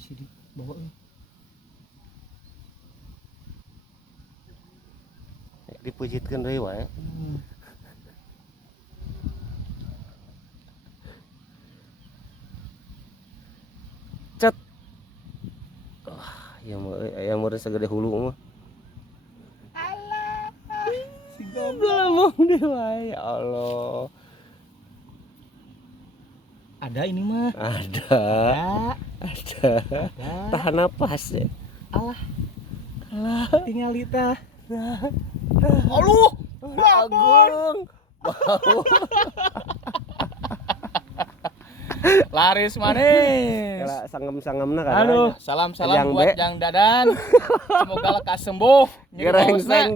Masih di bawah. Dipujitkeun deui wae. Cet. Ya mah aya meureun sagede hulu mah. Alah. Si goblok. Belum deh wae, ya Allah. Ada ini mah. Ada. Ada. Tahan napas ya. Allah. Tinggal kita. Aluh. Agung. Bau. Laris manis. Kala sangem-sangemna kan. Aduh, salam-salam Yang buat be. Jang Dadan. Semoga lekas sembuh. Gerengseng.